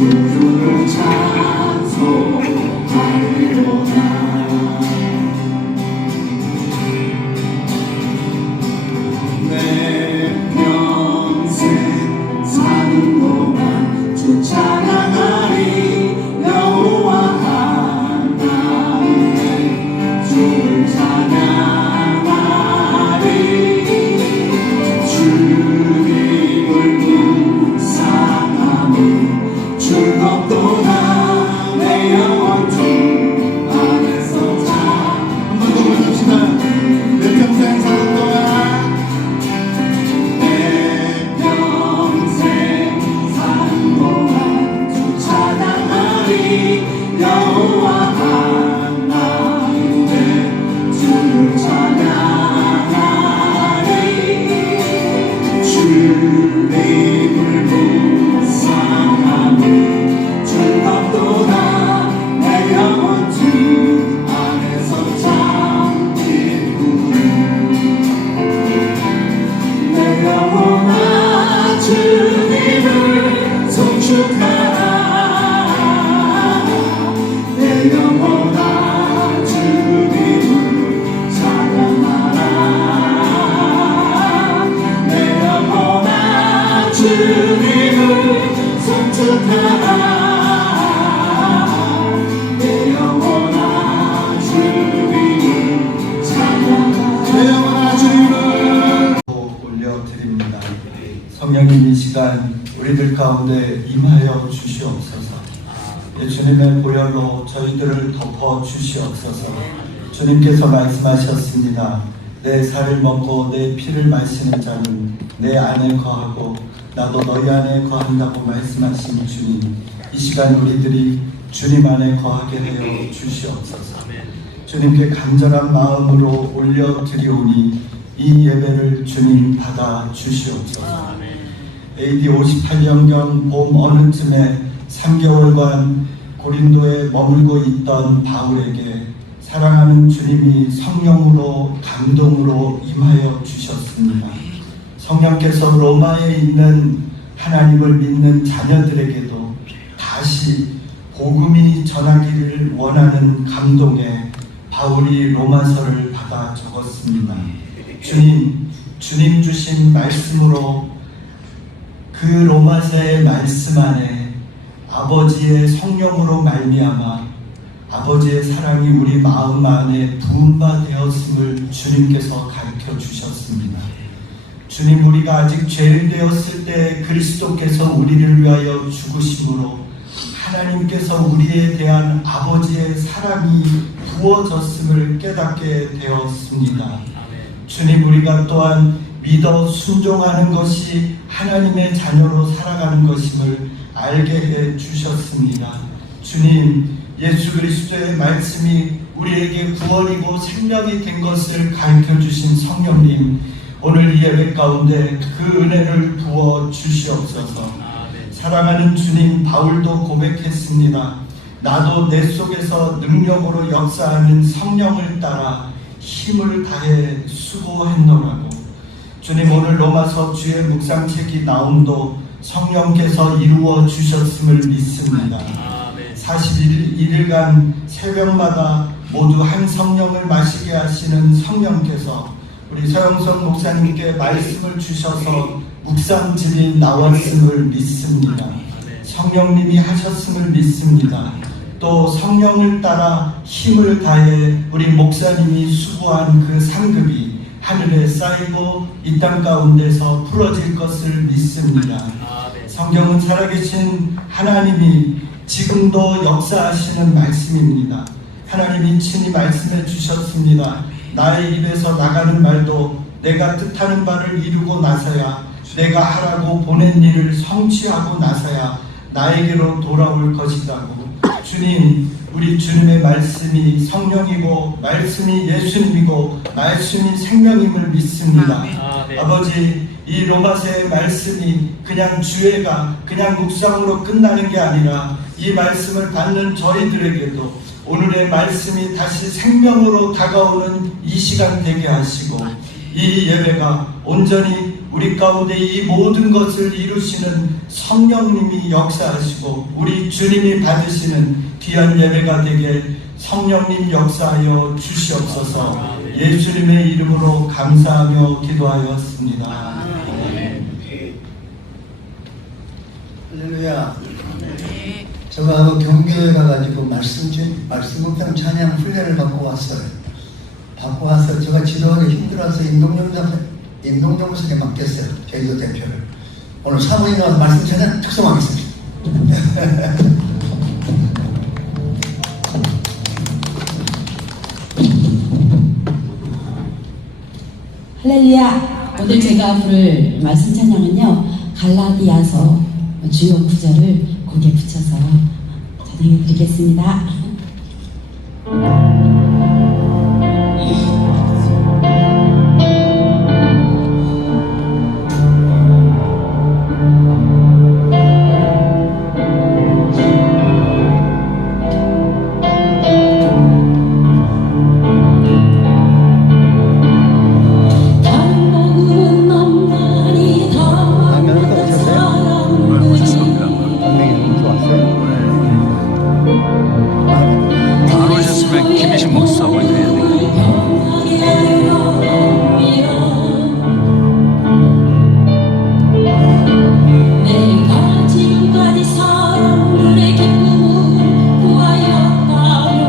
구주를 찬송하리로다. 내 평생 사는 동안 주 찬양하리. 여호와 하나님의 주를 찬양하리. 주님을 묵상하며 즐겁도다. 내 영혼 주 안에서 자. 한 번 더 부릅시다. 내 평생 사는 동안, 내 평생 사는 동안 주 찬양하리. 여호와 하나님의 주를 찬양하리. 주님을 묵상하며 즐겁도다. 내 영혼 주 안에서 잠긴 후에 내 영혼아 주님을 송축하라. 내 영혼아 주님을 찬양하라. 내 영혼아 주님을 송축하라. 내 영혼아 주님을 찬양하라. 내 영혼아 주님을 올려드립니다. 성령님, 이 시간 우리들 가운데 임하여 주시옵소서. 주님의 보혈로 저희들을 덮어 주시옵소서. 주님께서 말씀하셨습니다. 내 살을 먹고 내 피를 마시는 자는 내 안에 거하고 나도 너희 안에 거한다고 말씀하신 주님, 이 시간 우리들이 주님 안에 거하게 하여 주시옵소서. 주님께 간절한 마음으로 올려드리오니 이 예배를 주님 받아 주시옵소서. AD 58년경 봄 어느 쯤에 3개월간 고린도에 머물고 있던 바울에게 사랑하는 주님이 성령으로 감동으로 임하여 주셨습니다. 성령께서 로마에 있는 하나님을 믿는 자녀들에게도 다시 복음이 전하기를 원하는 감동에 바울이 로마서를 받아 적었습니다. 주님 주신 말씀으로 그 로마서의 말씀 안에 아버지의 성령으로 말미암아 아버지의 사랑이 우리 마음 안에 부은 바 되었음을 주님께서 가르쳐 주셨습니다. 주님, 우리가 아직 죄인 되었을 때 그리스도께서 우리를 위하여 죽으심으로 하나님께서 우리에 대한 아버지의 사랑이 부어졌음을 깨닫게 되었습니다. 주님, 우리가 또한 믿어 순종하는 것이 하나님의 자녀로 살아가는 것임을 알게 해 주셨습니다. 주님, 예수 그리스도의 말씀이 우리에게 구원이고 생명이 된 것을 가르쳐 주신 성령님, 오늘 이 예배 가운데 그 은혜를 부어 주시옵소서. 사랑하는 주님, 바울도 고백했습니다. 나도 내 속에서 능력으로 역사하는 성령을 따라 힘을 다해 수고했노라고. 주님, 오늘 로마서 주의 묵상책이 나옴도 성령께서 이루어 주셨음을 믿습니다. 41일간 새벽마다 모두 한 성령을 마시게 하시는 성령께서 우리 서영선 목사님께 말씀을 주셔서 묵상집이 나왔음을 믿습니다. 성령님이 하셨음을 믿습니다. 또 성령을 따라 힘을 다해 우리 목사님이 수고한 그 상급이 하늘에 쌓이고 이 땅 가운데서 풀어질 것을 믿습니다. 성경은 살아계신 하나님이 지금도 역사하시는 말씀입니다. 하나님이 친히 말씀해 주셨습니다. 나의 입에서 나가는 말도 내가 뜻하는 바를 이루고 나서야, 내가 하라고 보낸 일을 성취하고 나서야 나에게로 돌아올 것이라고. 주님, 우리 주님의 말씀이 성령이고 말씀이 예수님이고 말씀이 생명임을 믿습니다. 아버지, 이 로마서의 말씀이 그냥 주애가 그냥 묵상으로 끝나는 게 아니라 이 말씀을 받는 저희들에게도 오늘의 말씀이 다시 생명으로 다가오는 이 시간 되게 하시고 이 예배가 온전히 우리 가운데 이 모든 것을 이루시는 성령님이 역사하시고 우리 주님이 받으시는 귀한 예배가 되게 성령님 역사하여 주시옵소서. 예수님의 이름으로 감사하며 기도하였습니다. 할렐루야. 제가 경교에 가가지고 말씀 묵상 찬양 훈련을 받고 왔어요. 받고 와서 제가 지도하기 힘들어서 임동정무석에 맡겼어요. 제주도 대표를. 오늘 사모님 나와서 말씀 찬양 특성하겠습니다. 할렐루야. 오늘 제가 부를 말씀 찬양은요, 갈라디아서 주요 구절을 곡에 붙여서 찬양해 드리겠습니다. 안 오셨으면 김희신 목사하고 해야 내가 지금까지 사람들의 기쁨을 구하였다며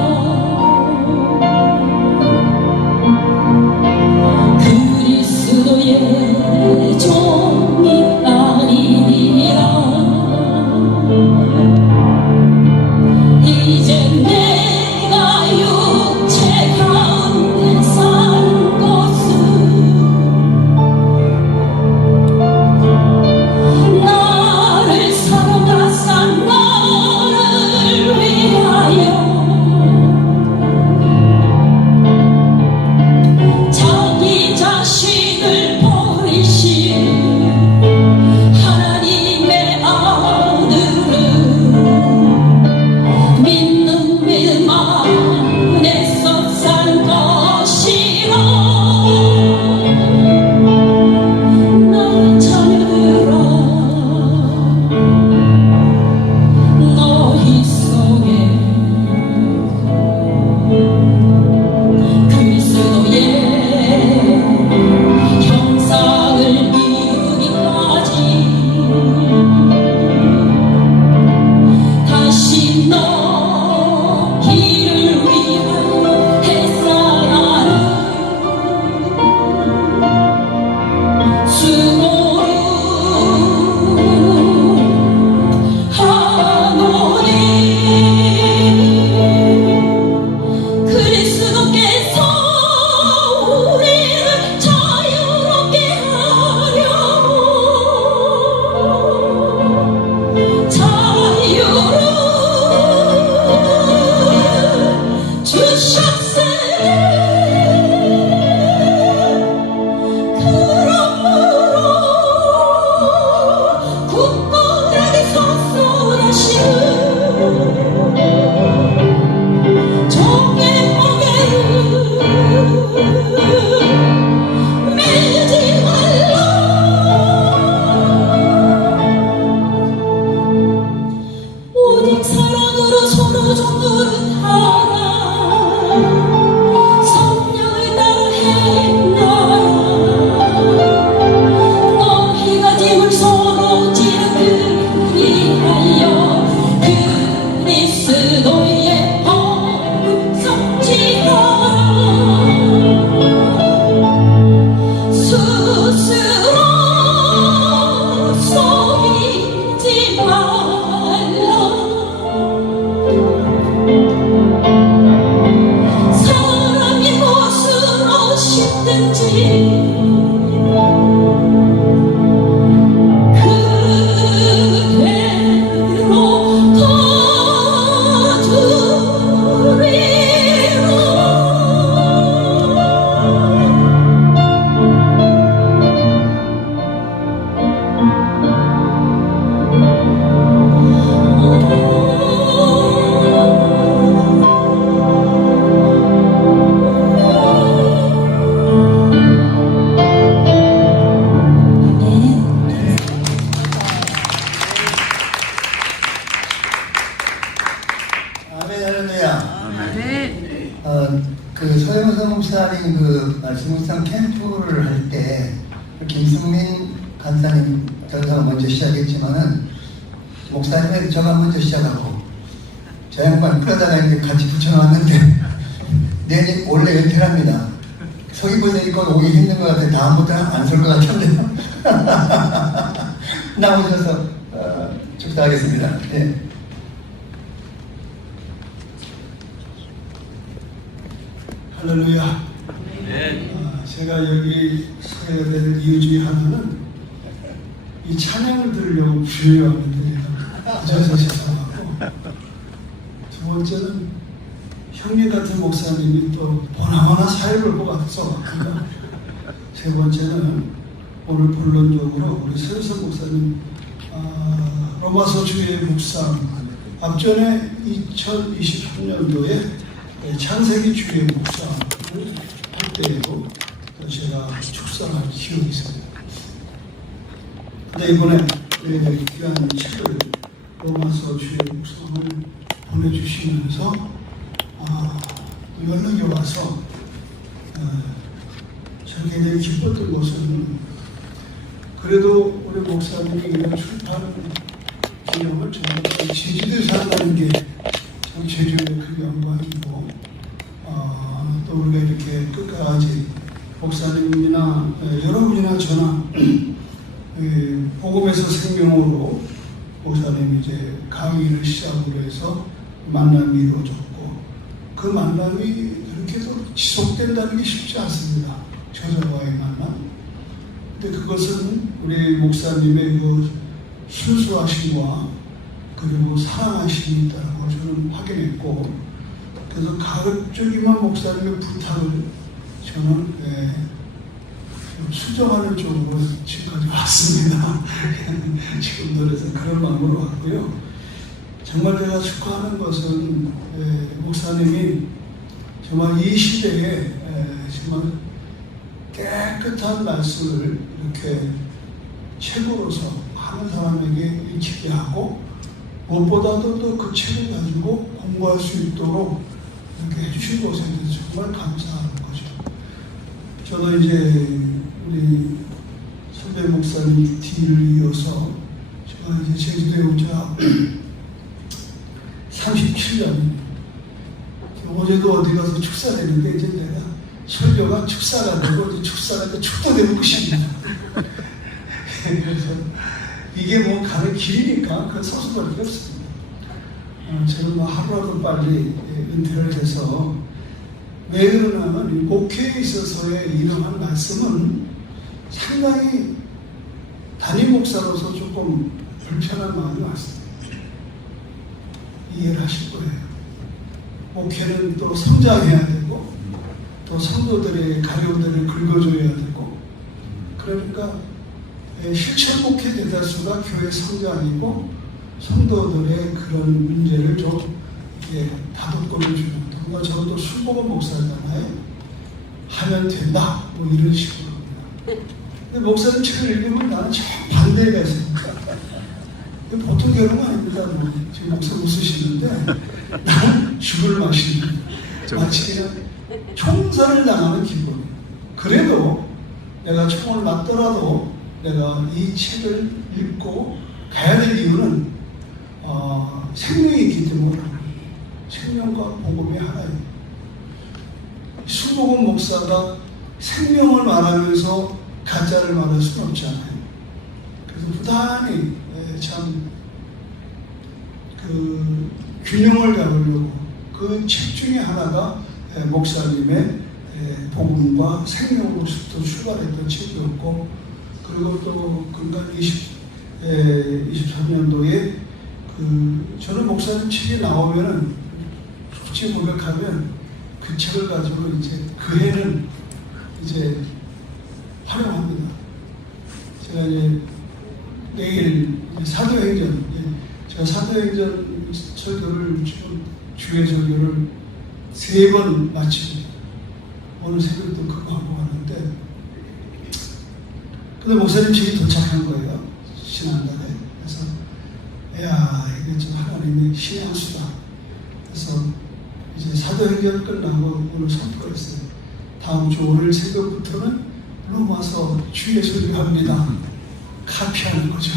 그리스도의 종이 아니니라. 이제 내가 육체 가운데 사는 것은 나를 사랑하사 나를 위하여 자기 자신을 버리신 하나님의 아들은 믿는 믿음 안에서 산 것이라. 나의 자녀들아, 너희 속에 그리스도의 형상을 이루기까지 다시 너희를 위하여 했사하는 수고를 하노니 그리스도께서 우리를 자유롭게 하려고 자유를 주셨으니 그러므로 굳건하게 서서라시는 종의 멍에를 매지 말라. 오직 사랑으로 서로 종노릇하라. 성령을 따라 행하라. 너희가 짐을 서로 지르기 위하여 그리스도의 복음 성취하라. 스스로 속이지 말라. 그 서영선 목사님 그 말씀 묵상 캠프를 할 때 김승민 간사님 전사가 먼저 시작했지만은 목사님은 저가 먼저 시작하고 저 양반 풀어다가 이제 같이 붙여놨는데 내년 원래 연퇴합니다. 서기 보니까 오기 힘든 것 같아요. 다음부터 안 설 것 같은데요. 나오셔서 축사하겠습니다. 네. 할렐루야. 제가 여기 서야 될 이유 중에 하나는 이 찬양을 들으려고 불려왔는데 그래서 죄송하고, 두 번째는 형님 같은 목사님이 또 보나마나 사회를 것 같아서, 세 번째는 오늘 본론적으로 우리 서영선 목사님 로마서 주의 묵상 앞전에 2023년도에 창세기 주의 묵상을 할 때에도 제가 축상할 기억이 있습니다. 근데 이번에 귀한 책을 로마서 주의 묵상을 보내주시면서 연락이 와서 제가 굉장히 기뻤던 것은, 그래도 우리 목사님이 이런 출판 기념을 정말 제주도에서 한다는 게 참 제주도의 큰 영광이고, 또 우리가 이렇게 끝까지 목사님이나 여러분이나 저나 복음에서 생명으로 목사님이 이제 강의를 시작으로 해서 만남이 이루어졌고, 그 만남이 그렇게 또 지속된다는 게 쉽지 않습니다. 저자와의 만남. 근데 그것은 우리 목사님의 그 순수하심과 그리고 사랑하심이 있다고 저는 확인했고, 그래서 가급적이면 목사님의 부탁을 저는 수정하는 쪽으로 지금까지 왔습니다. 지금도 그래서 그런 마음으로 왔고요. 정말 제가 축하하는 것은 목사님이 정말 이 시대에 정말 깨끗한 말씀을 이렇게 책으로서 하는 사람에게 익히게 하고, 무엇보다도 또 그 책을 가지고 공부할 수 있도록 이렇게 해주신 것에 대해서 정말 감사하는 거죠. 저도 이제 우리 선배 목사님 뒤를 이어서 제가 이제 제주도에 온 지가 37년. 어제도 어디 가서 축사되는데 이제 내가 설교가 축사가 되고 이제 축사가 이제 축도되는 것입니다. 그래서 이게 뭐 가는 길이니까 그건 서슴할 게 없습니다. 저는 뭐 하루라도 빨리 은퇴를 해서, 왜 그러냐면 목회에 있어서의 이러한 말씀은 상당히 담임 목사로서 조금 불편한 마음이 왔습니다. 이해를 하실 거예요. 목회는 또 성장해야 되고, 또 성도들의 가려움들을 긁어줘야 되고, 그러니까 실천 목회 대다수가 교회 성장이고, 성도들의 그런 문제를 좀 다독거려 주는, 또 저도 순복음 목사잖아요. 하면 된다, 뭐 이런 식으로 합니다. 근데 목사님 책을 읽으면 나는 참 반대가 있습니다. 보통 경우는 아닙니다. 뭐 지금 목사 웃으시는데 나는 죽을 맛이는 마치 그냥 총살을 당하는 기분. 그래도 내가 총을 맞더라도 내가 이 책을 읽고 가야 될 이유는 생명이 있기 때문에, 생명과 복음이 하나예요. 순복음 목사가 생명을 말하면서 가짜를 말할 수는 없잖아요. 그래서 부단히 참 그 균형을 잡으려고 그 책 중에 하나가 목사님의 복음과 생명으로부터 출발했던 책이었고, 그리고 또 그간 23년도에 저는 목사님 책이 나오면은 솔직히 고백하면 그 책을 가지고 이제 그 해는 이제 활용합니다. 제가 이제 내일 사도행전, 제가 사도행전 설교를 지금 주의 설교를 3번 마치고 오늘 새벽도 그거 하고 가는데, 근데 목사님 책이 도착한 거예요. 지난달에. 그래서 야, 이게 좀 하나님의 신의 한 수다. 그래서 이제 사도행전 끝나고 오늘 선포했어요. 다음 주 월요일 새벽부터는 로마서 주의 설교합니다. 카피하는 거죠.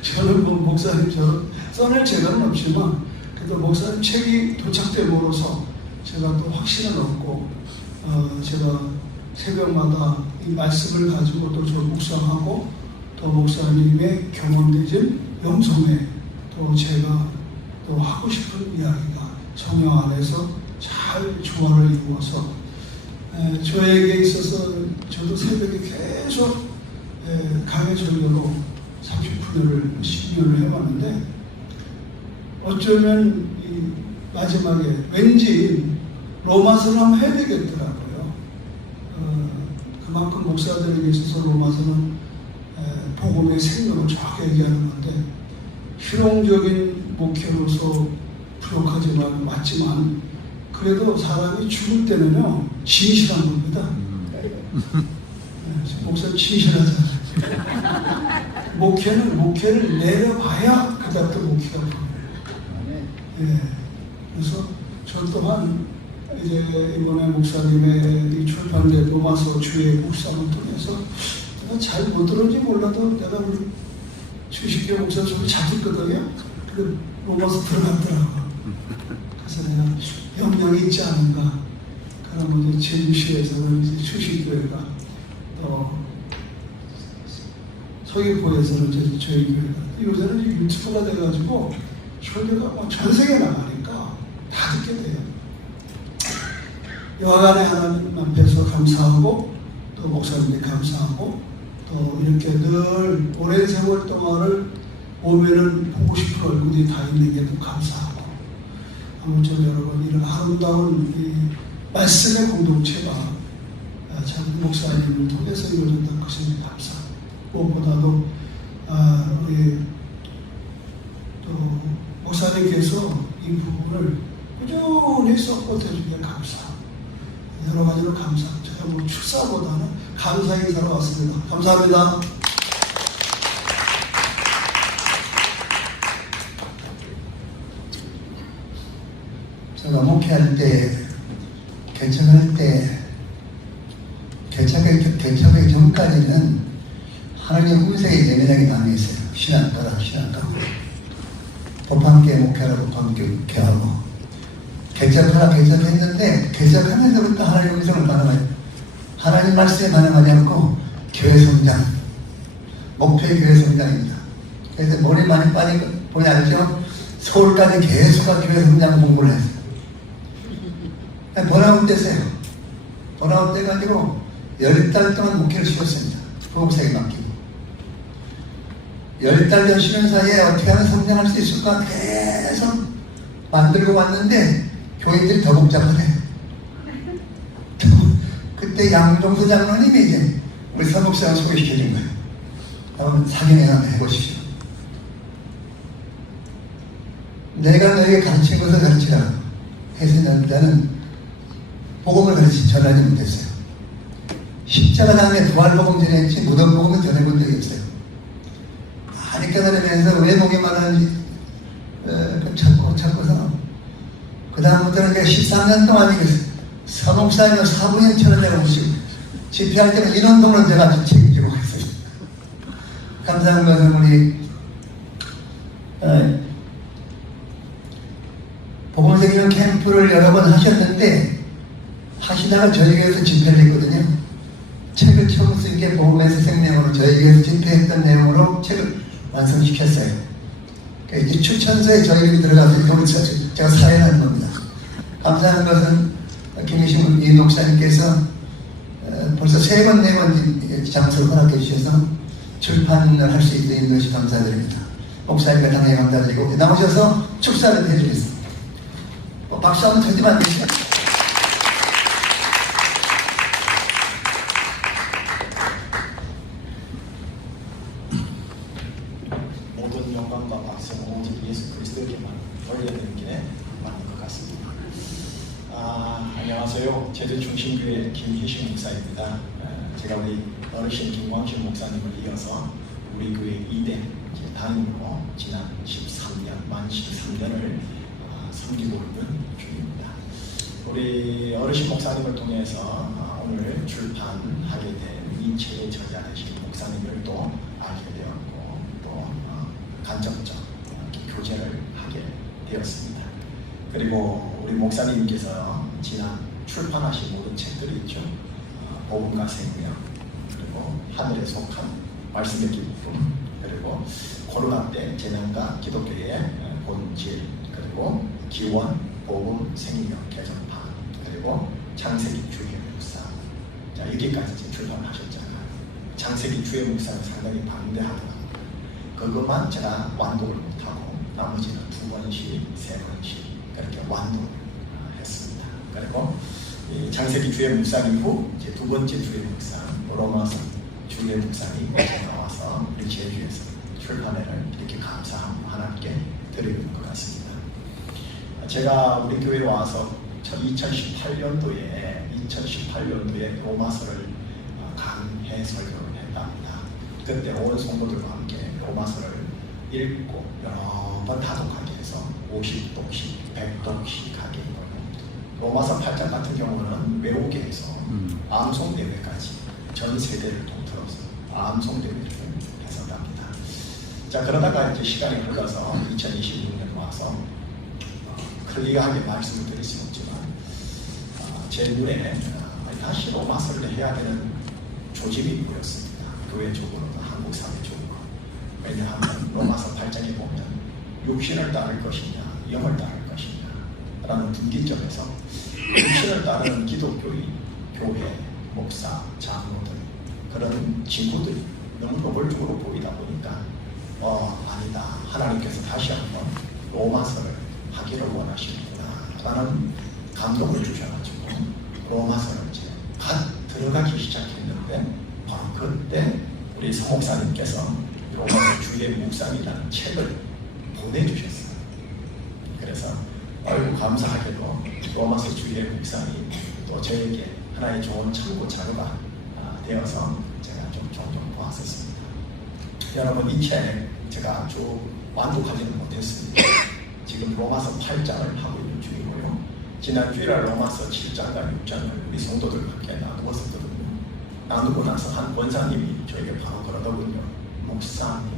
저는 뭐 목사님처럼 써낼 재간은 없지만 그래도 목사님 책이 도착됨으로써 제가 또 확신을 얻고 제가 새벽마다 이 말씀을 가지고 또 저 묵상하고 또 목사님의 경험되진 영성에 또 제가 또 하고 싶은 이야기가 성령 안에서 잘 조화를 이루어서 저에게 있어서 저도 새벽에 계속 강의 전료로 30분을 10년을 해왔는데 어쩌면 이 마지막에 왠지 로마서를 한번 해야 되겠더라고요. 그만큼 목사들에게 있어서 로마서는 복음의 생명을 쫙 얘기하는 건데 실용적인 목회로서 부족하지만 맞지만 그래도 사람이 죽을 때는요 진실한 겁니다. 목사님 진실하잖아요. 목회를 내려봐야 그다음부터 목회가 됩니다. 그래서 저 또한 이제 이번에 목사님의 이 출판된 로마서 주의 묵상을 통해서 내가 잘 못 들은지 몰라도 내가 우리 주식교 목사 저를 잘 듣거든요. 그 로마서 들어갔더라고. 그래서 내가 영향이 있지 않은가. 그러면 이제 제주시에서는 이제 주식교회가 또 서귀포에서는 이제 저희 교회가 요새는 이제 유튜브가 돼가지고 설교가 전 세계 나가니까 다 듣게 돼요. 여하간에 하나님 앞에서 감사하고 또 목사님께 감사하고 또 이렇게 늘 오랜 세월 동안을 오면은 보고 싶은 얼굴이 다 있는 게 또 감사하고 아무쪼록 여러분 이런 아름다운 이 말씀의 공동체가 참 목사님을 통해서 이루어진다는 것을 감사하고 무엇보다도 우리 또 목사님께서 이 부분을 꾸준히 서포트해주기에 감사하고 여러 가지로 감사하고 제가 뭐 축사보다는 감사 인사로 왔습니다. 감사합니다. 제가 목회할 때, 개척할 때, 개척의 전까지는 하나님 음색에 예민하게 당했어요. 신앙가라, 신앙가. 법함께 목회하라, 법함께 목회하고. 개척하라, 개척했는데, 개척하면서부터 하나님 음성을 반응해요. 하나님 말씀에 반응하지 않고, 교회 성장. 목표의 교회 성장입니다. 그래서 머리 많이 빠진 거 보니 알죠? 서울까지 계속 교회 성장 공부를 했어요. 번아웃 때세요. 번아웃 때가지고 10달 동안 목회를 쉬었습니다. 부목사에 맡기고 10달 쉬는 사이에 어떻게 하면 성장할 수 있을까 계속 만들고 왔는데 교인들이 더 복잡하네. 그때 양종수 장로님이 이제 우리 사목사를 소개시켜준 거예요. 한번 사경에 한번 해보십시오. 내가 너에게 가르친 것을 가르치라 해서 나는 복음을 가르친 전하지 못했어요. 십자가 다음에 부활복음 전했지 무덤복음은 전해본 적이 없어요. 많이 깨달으면서 왜 복음만 하는지 찾고서 그 다음부터는 제가 13년 동안 서목사님은 4분연처럼 내가 모시고 집회할 때는 인원동으로 제가 책임지고 있어요. 감사한 것은 우리 복음생명 캠프를 여러 번 하셨는데 하시다가 저희 교회에서 집회를 했거든요. 책을 처음 쓴 게 복음에서 생명으로 저희 교회에서 집회했던 내용으로 책을 완성시켰어요. 그러니까 이제 추천서에 저희 이름이 들어가서 거기서 제가 사연하는 겁니다. 감사한 것은 김희신 이 목사님께서 벌써 3번, 4번 장소를 허락해 주셔서 출판을 할 수 있는 것이 감사드립니다. 목사님과 당연히 감사드리고 나오셔서 축사를 해주겠습니다. 박수 한번 쳐주면 안 되시죠? 모든 영광과 박수는 오직 예수 그리스도에게만 돌려드리는 게 맞는 것 같습니다. 안녕하세요. 제주중심교회 김희신 목사입니다. 제가 우리 어르신 김광신 목사님을 이어서 우리 교회 2대 담임으로 지난 13년, 만 13년을 섬기고 있는 중입니다. 우리 어르신 목사님을 통해서 오늘 출판하게 된 이 책의 저자 되신 목사님을 또 알게 되었고 또 간접적 교제를 하게 되었습니다. 그리고 우리 목사님께서 지난 출판하신 모든 책들이 있죠. 복음과 생명, 그리고 하늘에 속한 말씀의 기쁨, 그리고 코로나 때 재난과 기독교의 본질, 그리고 기원, 복음, 생명, 개정판, 그리고 창세기 주의 목사. 자, 여기까지 지금 출판하셨잖아요. 창세기 주의 목사는 상당히 방대하더라고요. 그것만 제가 완독을 못하고 나머지는 2번씩, 3번씩 그렇게 완독을 했습니다. 그리고 이 창세기 주의 목사님 후 이제 2번째 주의 목사 로마서 주의 목사님 나와서 우리 제주에서 출판회를 이렇게 감사하고 하나님께 드리는 것 같습니다. 제가 우리 교회에 와서 2018년도에 로마서를 강해 설교를 했답니다. 그때 온 성도들과 함께 로마서를 읽고 여러 번 다독하게 해서 50독씩, 100독씩 하게 했고요. 로마서 8장 같은 경우는 외우게 해서 암송대회까지 전 세대를 통틀어서 암송대회를 했었답니다. 자, 그러다가 이제 시간이 흘러서 2026년 와서 클리어하게 말씀을 드릴 수는 없지만 제 눈에 다시 로마서를 해야 되는 조짐이 보였습니다. 교회적으로도 한국 사회적으로. 왜냐하면 로마서 8장에 보면 육신을 따를 것이냐 영을 따를 것이냐 라는 분기점에서 육신을 따르는 기독교인, 교회, 목사, 장로들 그런 친구들이 너무 노골적으로 보이다 보니까 아니다. 하나님께서 다시 한번 로마서를 하기를 원하시는구나 라는 감동을 주셔가지고 로마서를 이제 갓 들어가기 시작했는데 바로 그때 우리 성목사님께서 로마서 주의 묵상이라는 책을 보내주셨어요. 그래서 아이고 감사하게도 로마서 주의 묵상이 또 저에게 하나의 좋은 참고 자료가 되어서 제가 좀 종종 보았었습니다. 여러분 이 책 제가 쭉 완독하지는 못했습니다. 지금 로마서 8장을 하고 있는 중이고요. 지난 주일에 로마서 7장과 6장을 우리 성도들과 함께 나누었었거든요. 나누고 나서 한 권사님이 저에게 바로 그러더군요. 목사님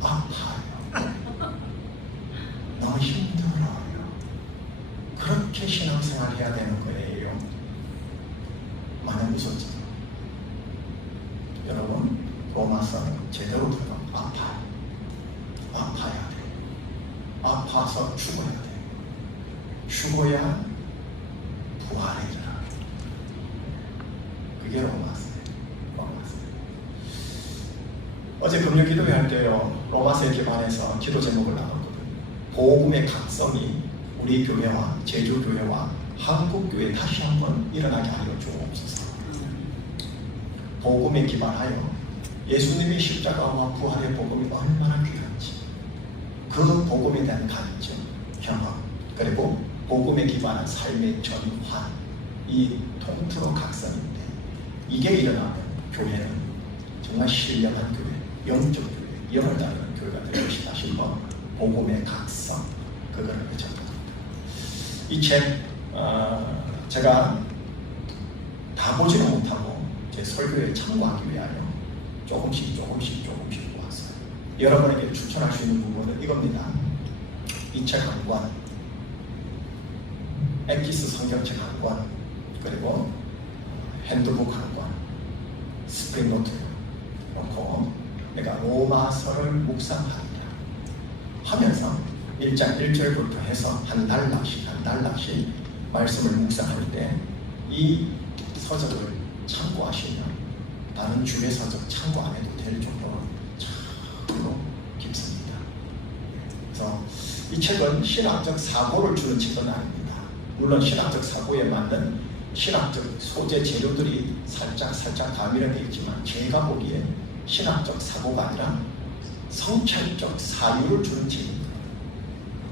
아파요. 너무 힘들어요. 그렇게 신앙생활 해야 되는 거예요. 많이 무섭죠. 여러분 로마서는 제대로 들어가면 아파요. 아파야 돼. 아파서 죽어야 돼. 죽어야 부활이라. 그게 로마서예요. 어제 금요 기도회 할 때요. 로마서에 기반해서 기도 제목을 나눴거든요. 복음의 각성이 우리 교회와 제주교회와 한국교회 다시 한번 일어나게 하여 주옵소서. 복음에 기반하여 예수님의 십자가와 부활의 복음이 얼마나 귀한지 그 복음에 대한 간증, 경험 그리고 복음에 기반한 삶의 전환 이 통틀어 각성인데 이게 일어나면 교회는 정말 신령한 교회, 영적 교회, 영을 따르는 교회가 될 것이다 싶어 복음의 각성 그거를 외쳤습니다. 이 책 제가 다 보지는 못하고 제 설교에 참고하기 위하여 조금씩 보았어요. 여러분에게 추천할 수 있는 부분은 이겁니다. 이 책 한 권, 엑기스 성경책 한 권, 그리고 핸드북 한 권, 스프링노트 놓고 내가 로마서를 묵상합니다. 하면서 1장 1절부터 해서 한 달락씩 말씀을 묵상할 때 이 서적을 참고하시면 다른 주의 서적 참고 안 해도 될 정도로 참으로 깊습니다. 그래서 이 책은 신학적 사고를 주는 책은 아닙니다. 물론 신학적 사고에 맞는 신학적 소재 재료들이 살짝 가미되어 있지만 제가 보기에 신학적 사고가 아니라 성찰적 사유를 주는 책입니다.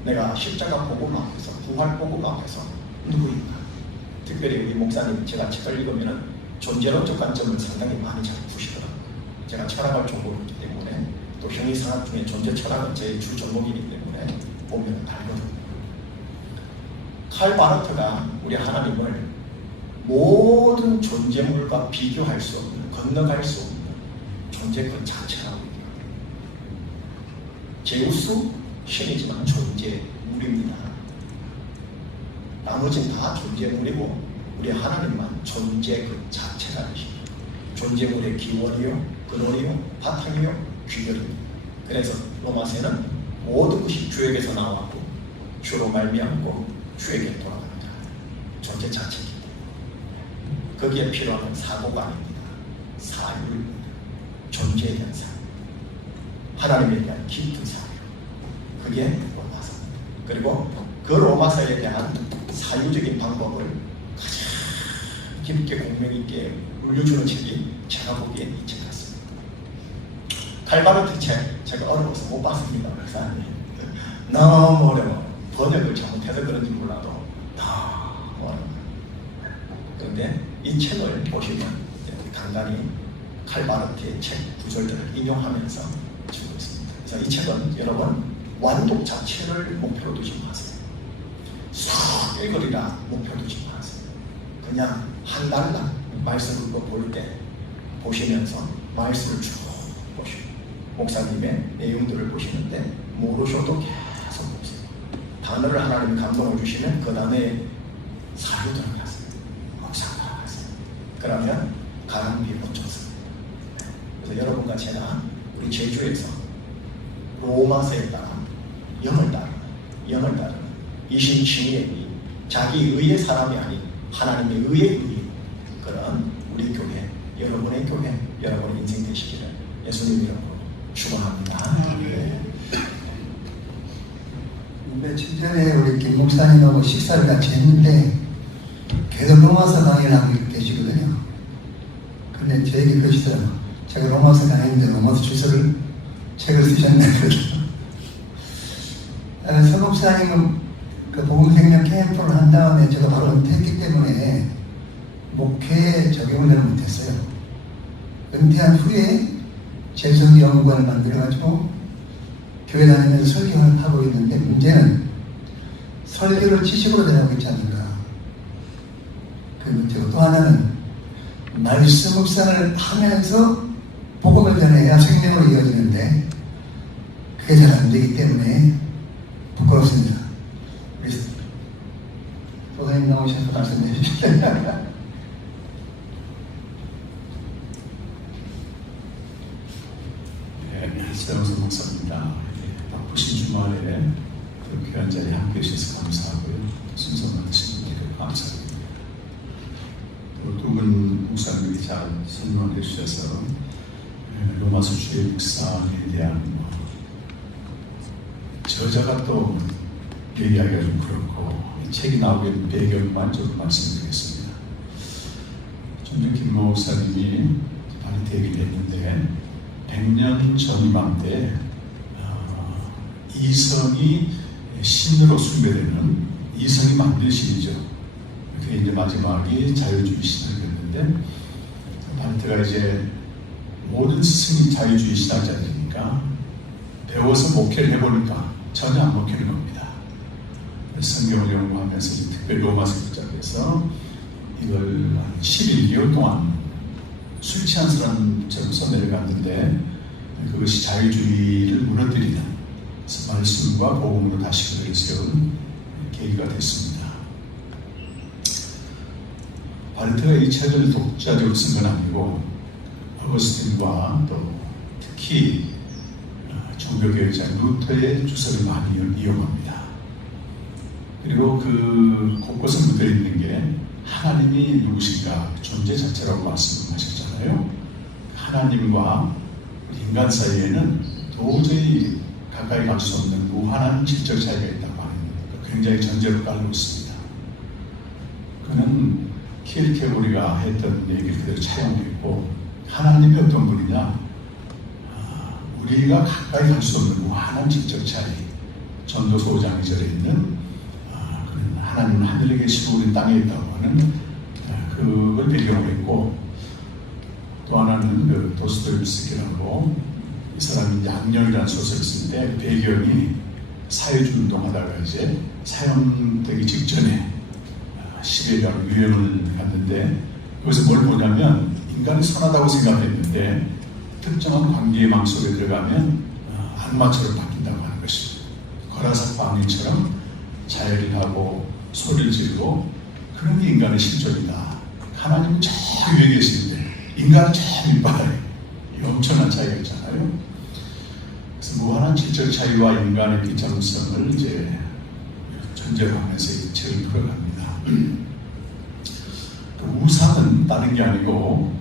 내가 십자가 복음 앞에서 부활 복음 앞에서 누구인가? 특별히 우리 목사님 제가 책을 읽으면 존재론적 관점을 상당히 많이 잡으시더라고요. 제가 철학을 전공했기 때문에 또 형이상학 중에 존재 철학은 제 주 전공이기 때문에 보면 알거든요. 칼 바르트가 우리 하나님을 모든 존재물과 비교할 수 없는, 건너갈 수 없는 존재 그 자체라고 얘기합니다. 제우스 신이지만 존재물입니다. 나머지는 다 존재물이고 우리 하나님만 존재 그 자체가 되십니다. 존재물의 기원이요, 근원이요, 바탕이요, 귀결입니다. 그래서 로마서에는 모든 것이 주에게서 나왔고 주로 말미암고 주에게 돌아갑니다. 존재 자체이기 때문에 거기에 필요한 사고가 아닙니다. 사유입니다. 존재에 대한 사유, 하나님에 대한 깊은 사유, 그게 로마서입니다. 그리고 그 로마서에 대한 사유적인 방법을 가장 깊게 공명 있게 물려주는 책이 제가 보기엔 이 책 같습니다. 칼바르트 책 제가 어려워서 못 봤습니다. 박사님. 너무 어려워요. 번역을 잘못해서 그런지 몰라도 너무 어려워요. 그런데 이 책을 보시면 간간히 칼바르트의 책 구절들을 인용하면서 주고 있습니다. 그래서 이 책은 여러분 완독 자체를 목표로 두지 마세요. 쏙 읽으리라 목표 두지 마세요. 그냥 한 달당 말씀 읽고 볼 때 보시면서 말씀을 쭉 보시고 목사님의 내용들을 보시는데 모르셔도 계속 보세요. 단어를 하나님이 감동을 주시면 그 단어에 사유 들어가세요. 묵상 들어가세요. 그러면 가랑비에 꽂혔습니다. 그래서 여러분과 제가 우리 제주에서 로마서에 따라 영을 따르는 이신칭의의 의, 자기 의의 사람이 아닌 하나님의 의의 그런 우리 교회, 여러분의 교회, 여러분의 인생 되시기를 예수님 이름으로 축원합니다. 며칠 전에 우리 김 목사님하고 식사를 같이 했는데 계속 로마서 강의를 하고 계시거든요. 근데 제 얘기 그러시더라고요. 제가 로마서 강의인데 로마서 주소를 책을 쓰셨네. 서 목사님은 그 복음생명 캠프를 한 다음에 제가 바로 은퇴했기 때문에 목회에 적용을 못했어요. 은퇴한 후에 재성연구관을 만들어가지고 교회 다니면서 설교를 하고 있는데 문제는 설교를 지식으로 대하고 있지 않는가. 그 문제고 또 하나는 말씀 묵상을 하면서 복음을 전해야 생명으로 이어지는데 그게 잘 안 되기 때문에 부끄럽습니다. 우리 소장님 나오셔서 말씀해 주시죠. 서영석 목사입니다. 바쁘신 주말에 귀한 자리에 함께 해주셔서 감사하고요. 순서 만드신 분께 감사합니다. 두 분 목사님이 잘 설명해 주셔서 로마서 주의 묵상에 대한 저자가 또 얘기하기가 좀 그렇고 이 책이 나오게 된 배경만 좀 말씀드리겠습니다. 좀 김 목사님이 발표되긴 했는데 100년 전 이맘때 이성이 신으로 숭배되는 이성이 만든 신이죠. 그게 이제 마지막이 자유주의 신학이었는데 발트가 이제 모든 스승이 자유주의 신학자들이니까 배워서 목회를 해보니까 전혀 안 먹히는 겁니다. 성경을 연구하면서 특별히 로마서 시작해서 이걸 한 11개월 동안 술 취한 사람처럼 써내려갔는데 그것이 자유주의를 무너뜨리는 말씀과 복음으로 다시 그들을 세운 계기가 됐습니다. 바르트가 이 책을 독자적으로 쓴 건 아니고 어거스틴과 또 특히 종교개혁자 루터의 주석을 많이 이용합니다. 그리고 그 곳곳에 묻어있는 게 하나님이 누구신가 존재 자체라고 말씀하셨잖아요. 하나님과 인간 사이에는 도저히 가까이 갈 수 없는 무한한 질적 차이가 있다고 하는 굉장히 전제로 깔고 있습니다. 그는 키르케고리가 했던 얘기를 그대로 차용했고 하나님이 어떤 분이냐 우리가 가까이 갈 수 없는 무한한 질적 차이 전도서 5장 2절에 있는 하나님은 하늘에 계시고 우리는 땅에 있다고 하는 그걸 배경으로 했고 또 하나는 그 도스토옙스키라고 이 사람이 양령이라는 소설을 쓰는데 배경이 사회주의 운동하다가 이제 사형되기 직전에 시베리아로 유행을 갔는데 여기서 뭘 보냐면 인간이 선하다고 생각했는데 특정한 관계망 속에 들어가면 악마처럼 바뀐다고 하는 것입니다. 거라사 방위처럼 자해를 하고 소리를 지르고 그런 게 인간의 실존이다. 하나님은 저 위에 계시는데 인간은 저 밑바닥에 엄청난 차이가 있잖아요. 그래서 무한한 질적 차이와 인간의 비참성을 이제 전제로 하면서 이 책을 풀어갑니다. 우상은 다른 게 아니고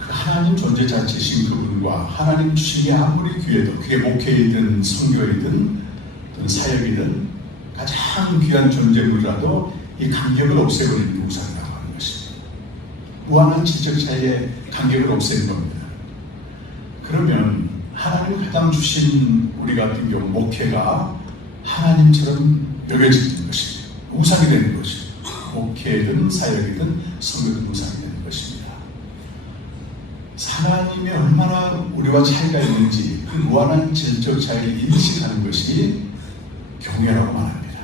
그 하나님 존재 자체이신 그분과 하나님 주신 게 아무리 귀해도 그게 목회이든 선교이든 또는 사역이든 가장 귀한 존재물이라도 이 간격을 없애버리는 게 우상이라고 하는 것입니다. 무한한 질적 차이의 간격을 없애는 겁니다. 그러면 하나님 가장 주신 우리 같은 경우 목회가 하나님처럼 여겨지는 것입니다. 우상이 되는 것입니다. 목회든 사역이든 선교든 우상이 되는 것입니다. 하나님이 얼마나 우리와 차이가 있는지 그 무한한 질적 차이를 인식하는 것이 경외라고 말합니다.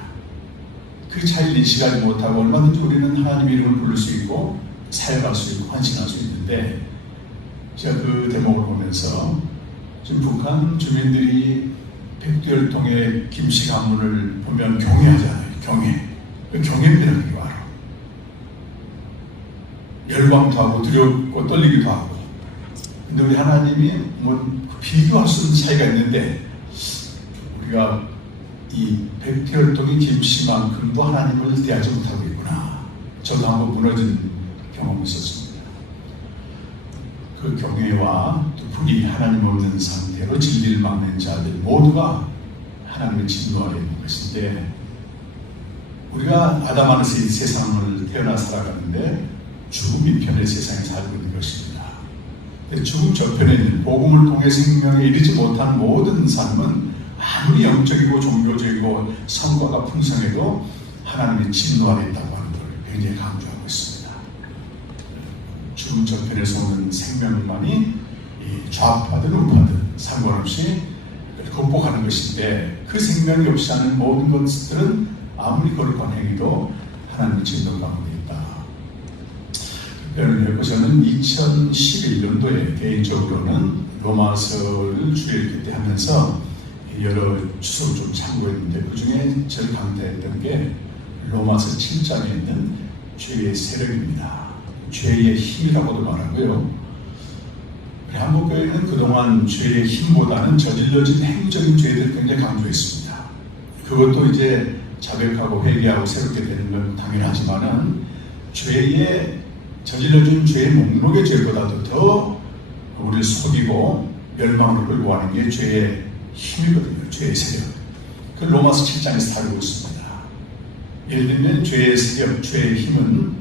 그 차이를 인식하지 못하고 얼마든지 우리는 하나님의 이름을 부를 수 있고 사역할 수 있고 헌신할 수 있는데 제가 그 대목을 보면서 지금 북한 주민들이 백두혈통의 김씨 가문을 보면 경외하잖아요. 경외. 경외입니다. 그게 바로. 열광도 하고 두렵고 떨리기도 하고. 근데 우리 하나님이 뭐 비교할 수 없는 차이가 있는데 우리가 이 백두혈통의 김씨만큼도 하나님을 대하지 못하고 있구나. 저도 한번 무너진 경험이 있었습니다. 그 경외와 또 불이 하나님 없는 상태로 진리를 막는 자들 모두가 하나님의 진노 아래 있는 것인데 우리가 아담 안에서 이 세상을 태어나 살아가는데 죽음 이편의 세상에 살고 있는 것입니다. 죽음 저편에 있는 복음을 통해 생명에 이르지 못한 모든 삶은 아무리 영적이고 종교적이고 성과가 풍성해도 하나님의 진노 아래 있다고 하는 걸 굉장히 강조하고 있습니다. 죽음 저편에서 오는 생명만이 좌파든 우파든 상관없이 극복하는 것인데 그 생명이 없이 하는 모든 것들은 아무리 거룩한 행위도 하나님의 진노 가운데 있다. 특별히 저는 2011년도에 개인적으로는 로마서를 주일 때 하면서 여러 주석을 좀 참고했는데 그 중에 제일 강조했던 게 로마서 7장에 있는 죄의 세력입니다. 죄의 힘이라고도 말하고요. 한국교회는 그동안 죄의 힘보다는 저질러진 행위적인 죄들을 굉장히 강조했습니다. 그것도 이제 자백하고 회개하고 새롭게 되는 건 당연하지만은 죄의 저질러진 죄의 목록의 죄보다도 더 우리를 속이고 멸망으로 끌고 가는 게 죄의 힘이거든요. 죄의 세력. 그 로마서 7장에서 다루고 있습니다. 예를 들면 죄의 세력, 죄의 힘은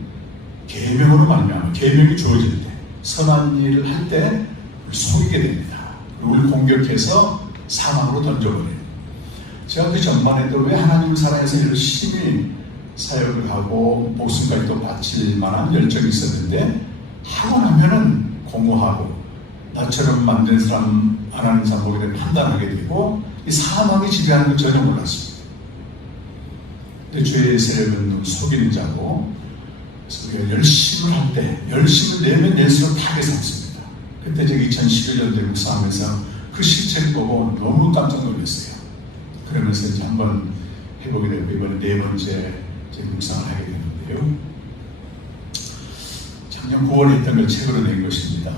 계명으로 말미암아 계명이 주어질 때 선한 일을 할 때 속이게 됩니다. 우리를 공격해서 사망으로 던져버려요. 제가 그 전반에도 왜 하나님을 사랑해서 열심히 사역을 하고 목숨까지도 바칠 만한 열정이 있었는데 하고 나면은 공허하고 나처럼 만든 사람 안 하는 사람 보게 되면 판단하게 되고 이 사망이 지배하는 걸 전혀 몰랐습니다. 근데 죄의 세력은 속이는 자고 그래서 우리가 열심을 할 때 열심을 내면 낼수록 타게 삼습니다. 그때 제가 2011년도에 묵상하면서 그 실체를 보고 너무 깜짝 놀랐어요. 그러면서 이제 한번 해보게 되고 이번에 네 번째 묵상을 하게 되는데요. 작년 9월에 했던 걸 책으로 낸 것입니다.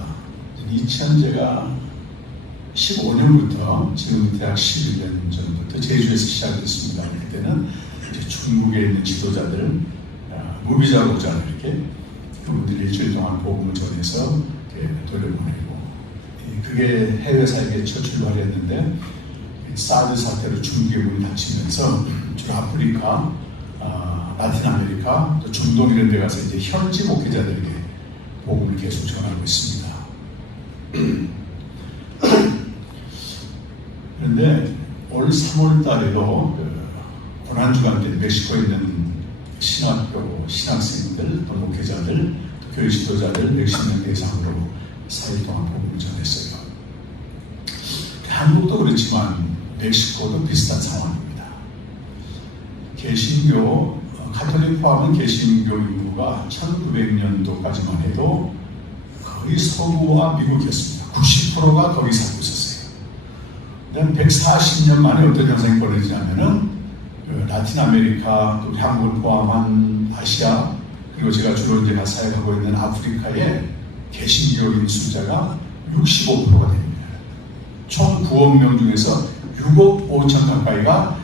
2015년부터 지금 대학 11년 전부터 제주에서 시작했습니다. 그때는 이제 중국에 있는 지도자들, 무비자 목자들 이렇게 그분들이 일주일 동안 복음을 전해서 돌려보내고 그게 해외 사역에 첫 출발을 했는데 사드 사태로 중국의 문이 닫히면서 주로 아프리카, 라틴 아메리카, 또 중동 이런 데 가서 이제 현지 목회자들에게 복음을 계속 전하고 있습니다. 그런데 올 3월 달에도 고난주간 때 멕시코에 있는 신학교, 신학생들, 또 목회자들, 또 교회 지도자들 110명 대상으로 4일 동안 복음을 전했어요. 한국도 그렇지만 멕시코도 비슷한 상황입니다. 개신교 가톨릭 포함한 개신교 인구가 1900년도까지만 해도 거의 서구와 미국이었습니다. 90%가 거기 살고 있었어요. 그다음 140년 만에 어떤 현상이 벌어지냐면은 그 라틴 아메리카, 또 한국을 포함한 아시아, 그리고 제가 주로 이제 사역하고 있는 아프리카의 개신교인 숫자가 65%가 됩니다. 총 9억 명 중에서 6억 5천 가까이가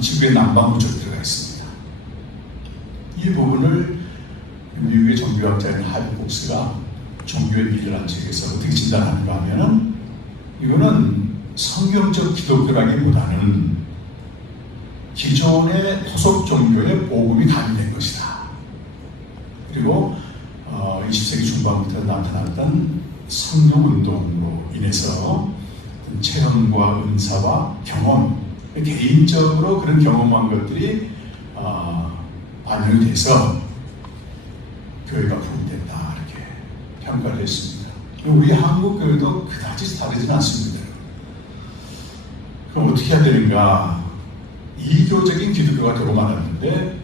지구의 남방으로 쭉 들어가 있습니다. 이 부분을 미국의 종교학자인 하비 폭스가 종교의 미래라는 책에서 어떻게 진단하는가 하면은 이거는 성경적 기독교라기보다는 기존의 토속 종교의 복음이 가미된 것이다. 그리고 20세기 중반부터 나타났던 성령운동으로 인해서 체험과 은사와 경험, 개인적으로 그런 경험한 것들이 반영이 돼서 교회가 부흥됐다 이렇게 평가를 했습니다. 우리 한국 교회도 그다지 다르지는 않습니다. 그럼 어떻게 해야 되는가? 이교적인 기독교가 되고 말았는데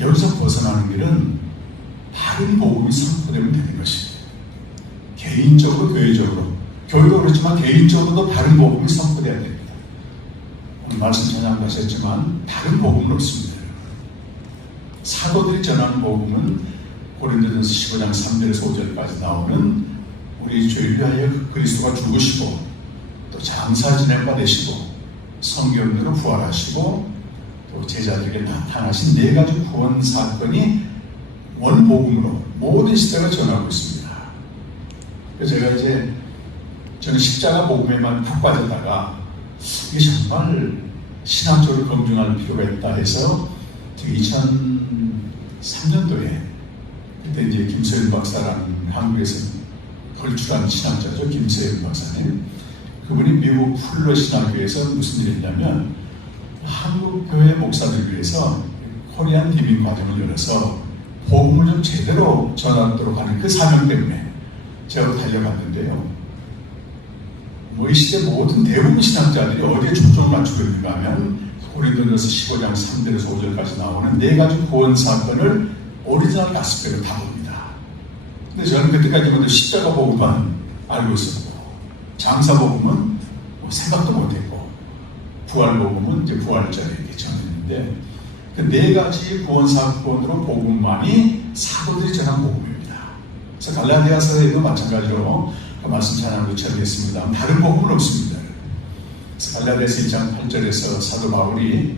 여기서 벗어나는 길은 다른 복음이 선포되면 되는 것입니다. 개인적으로, 교회적으로. 교회도 그렇지만 개인적으로도 다른 복음이 선포돼야 됩니다. 오늘 말씀 전하고 하셨지만 다른 복음은 없습니다. 사도들이 전하는 복음은 고린도전서 15장 3절에서 5절까지 나오는 우리 죄를 위하여 그리스도가 죽으시고 또 장사 지낼 바 되시고 성경대로 부활하시고 또 제자들에게 나타나신 네 가지 구원 사건이 원복음으로 모든 시대가 전하고 있습니다. 그래서 제가 이제 저는 십자가 복음에만 푹 빠졌다가 이게 정말 신학적으로 검증할 필요가 있다 해서 2003년도에 그때 이제 김서연 박사라는 한국에서 걸출한 신학자죠. 김서연 박사님. 그분이 미국 풀러 신학교에서 무슨 일을 했냐면 한국 교회 목사들 위해서 코리안 디빙 과정을 열어서 복음을 좀 제대로 전하도록 하는 그 사명 때문에 제가 달려갔는데요. 이 시대 모든 대부분 신학자들이 어디에 초점을 맞추고 있는가 하면 고린도전서 15장 3절에서 5절까지 나오는 네 가지 구원 사건을 오리지널 가스펠로 다 봅니다. 근데 저는 그때까지만 십자가 복음만 알고 있었고 장사 복음은 생각도 못했고 부활 복음은 이제 부활자에게 전했는데 그 네 가지 구원 사건으로 복음만이 사도들이 전한 복음입니다. 그래서 갈라디아서에도 마찬가지로 그 말씀 전하고 처리했습니다. 다른 복음은 없습니다. 그래서 갈라디아서 1장 8절에서 사도 바울이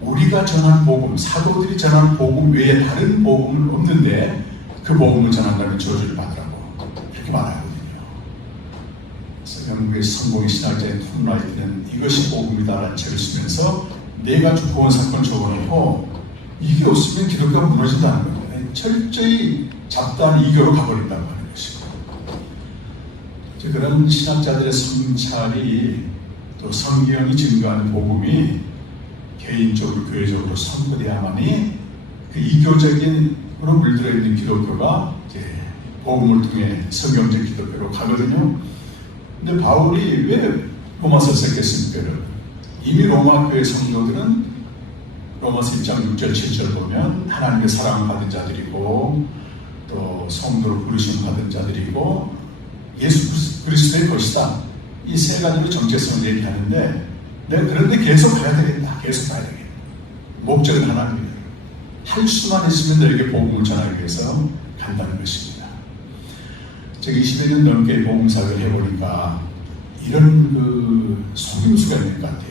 우리가 전한 복음, 사도들이 전한 복음 외에 다른 복음은 없는데 그 복음을 전한다면 저주를 받으라고 그렇게 말하거든요. 그래서 영국의 성공의 신학자인 톰 라이트는 이것이 복음이다라는 책을 쓰면서 네 가지 구원 사건 적어놓고 이게 없으면 기독교가 무너진다는 겁니다. 철저히 잡다한 이교로 가버린다고 하는 것이고 그런 신학자들의 성찰이 또 성경이 증거하는 복음이 개인적으로 교회적으로 선포돼야만이 그 이교적인으로 물들어 있는 기독교가 이제 복음을 통해 성경적 기독교로 가거든요. 근데 바울이 왜 로마서 썼겠습니까? 이미 로마 교회 성도들은 로마서 1장 6절 7절 보면 하나님의 사랑을 받은 자들이고 또 성도로 부르심 받은 자들이고 예수 그리스도의 것이다. 이 세 가지로 정체성을 얘기하는데 내가 그런데 계속 가야 되겠다. 계속 가야 되겠다. 목적은 하나님이에요. 할 수만 있으면 너에게 복음을 전하기 위해서 간다는 것입니다. 제가 20여 년 넘게 복음 사역을 해보니까 이런 그 속임수가 있는 것 같아요.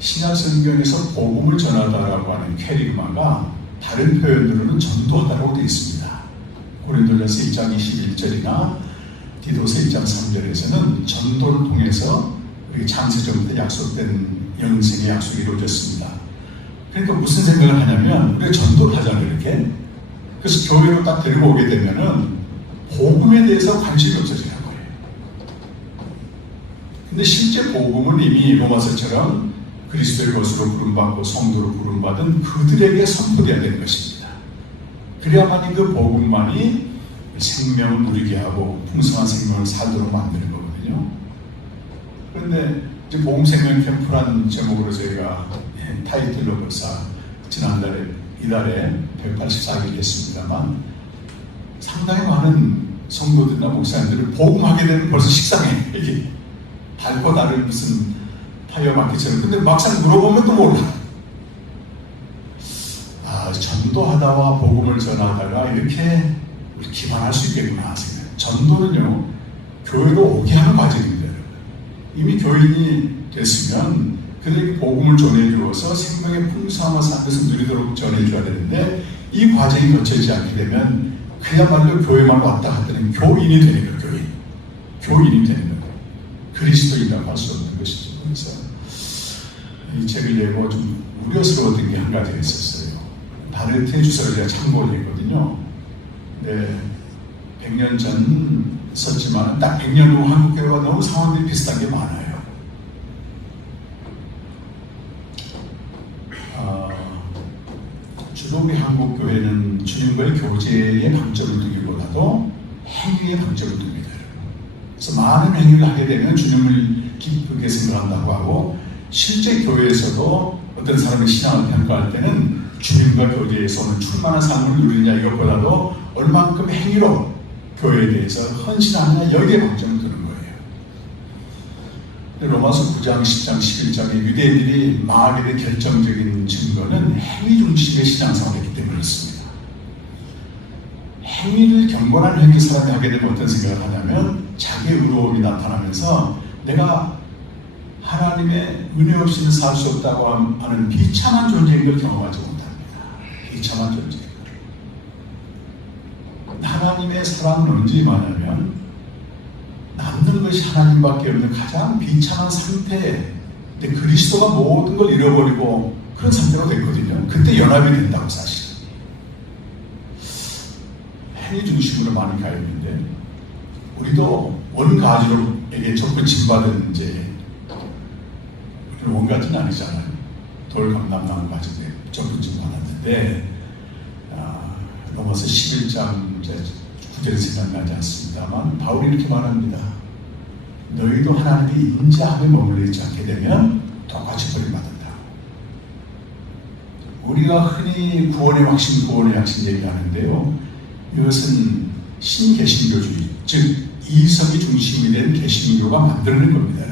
신약 성경에서 복음을 전하다라고 하는 캐리그마가 다른 표현으로는 전도하다라고 되어 있습니다. 고린도전서 1장 21절이나 디도서 1장 3절에서는 전도를 통해서 우리 창세전부터 약속된 영생의 약속이 이루어졌습니다. 그러니까 무슨 생각을 하냐면 우리가 전도를 하잖아요, 이렇게. 그래서 교회로 딱 데리고 오게 되면은 복음에 대해서 관심이 없어지는 거예요. 근데 실제 복음은 이미 로마서처럼 그리스도의 것으로 부름받고 성도로 부름받은 그들에게 선포되어야 되는 것입니다. 그래야만이 그 복음만이 생명을 누리게 하고 풍성한 생명을 살도록 만드는 거거든요. 그런데 이제 복음 생명 캠프라는 제목으로 저희가 타이틀로 벌써 이달에 184일 했습니다만 상당히 많은 성도들이나 목사님들을 복음하게 되는 벌써 식상해. 이게 밟고 나를 무슨 타이어 바퀴처럼. 근데 막상 물어보면 또 몰라. 아, 전도하다와 복음을 전하다가 이렇게 우리 기반할 수 있겠구나 생각. 전도는요, 교회로 오게 하는 과정입니다. 이미 교인이 됐으면 그들에게 복음을 전해주어서 생명의 풍성함을 산 것을 누리도록 전해줘야 되는데, 이 과정이 거쳐지지 않게 되면 그야말로 교회만 왔다 갔다 하는 교인이 되는 거예요. 교인이 되는 거예요. 그리스도인이라고 할 수 없는 것이죠. 그래서 이 책을 내고 좀 우려스러웠던 게 한 가지가 있었어요. 바르트의 주석을 제가 참고를 했거든요. 네, 100년 전 썼지만 딱 100년 후 한국교회가 너무 상황들이 비슷한 게 많아요. 주로 우리 한국교회는 주님과의 교제의 방점을 두기보다도 행위의 방점을 둡니다. 그래서 많은 행위를 하게 되면 주님을 기쁘게 생각한다고 하고, 실제 교회에서도 어떤 사람의 신앙을 평가할 때는 주님과 교제에서 오는 충만한 삶을 누리느냐 이것보다도 얼만큼 행위로 교회에 대해서 헌신하느냐 여기에 방점을 두는 거예요. 로마서 9장, 10장, 11장의 유대인들이 망하게 된 결정적인 증거는 행위 중심의 신앙생활이기 때문에 그렇습니다. 행위를 경건한 행위 사람이 하게 되면 어떤 생각을 하냐면 자기의 의로움이 나타나면서 내가 하나님의 은혜 없이는 살 수 없다고 하는 비참한 존재인 걸 경험하지 못합니다. 비참한 존재. 하나님의 사랑은 언제 임하냐면 남는 것이 하나님밖에 없는 가장 비참한 상태에, 근데 그리스도가 모든 걸 잃어버리고 그런 상태가 됐거든요. 그때 연합이 된다고 사실. 행위 중심으로 많이 가 있는데 우리도 원가지로에게 접붙임받은 이제 원가지는 아니잖아요. 돌감남나무 가지에 접붙임 받았는데 로마서 11장 구절이 생각나지 않습니다만 바울이 이렇게 말합니다. 너희도 하나님의 인자함에 머물러 있지 않게 되면 똑같이 버림받는다. 우리가 흔히 구원의 확신, 구원의 확신 얘기하는데요. 이것은 신개신교주의, 즉 이성이 중심이 된 개신교가 만들어낸 겁니다.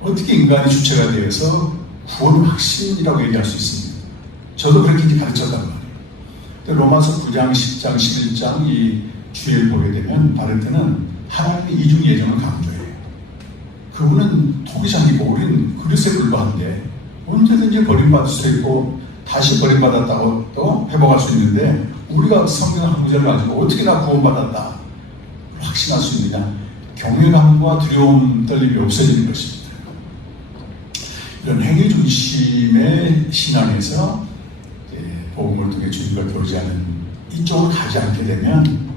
어떻게 인간이 주체가 되어서 구원의 확신이라고 얘기할 수 있습니다. 저도 그렇게 가르쳤단 말이에요. 로마서 9장, 10장, 11장 이 주의를 보게 되면 바르트는 하나님의 이중 예정을 강조해요. 그분은 토기장이고 우리는 그리스도에 불과한데 언제든지 버림받을 수 있고 다시 버림받았다고 또 회복할 수 있는데 우리가 성경 한 구절을 가지고 어떻게 나 구원받았다 확신할 수 있느냐? 경외감과 두려움, 떨림이 없어지는 것입니다. 이런 행위 중심의 신앙에서 복음을 통해 주님과 교제하는 이쪽으로 가지 않게 되면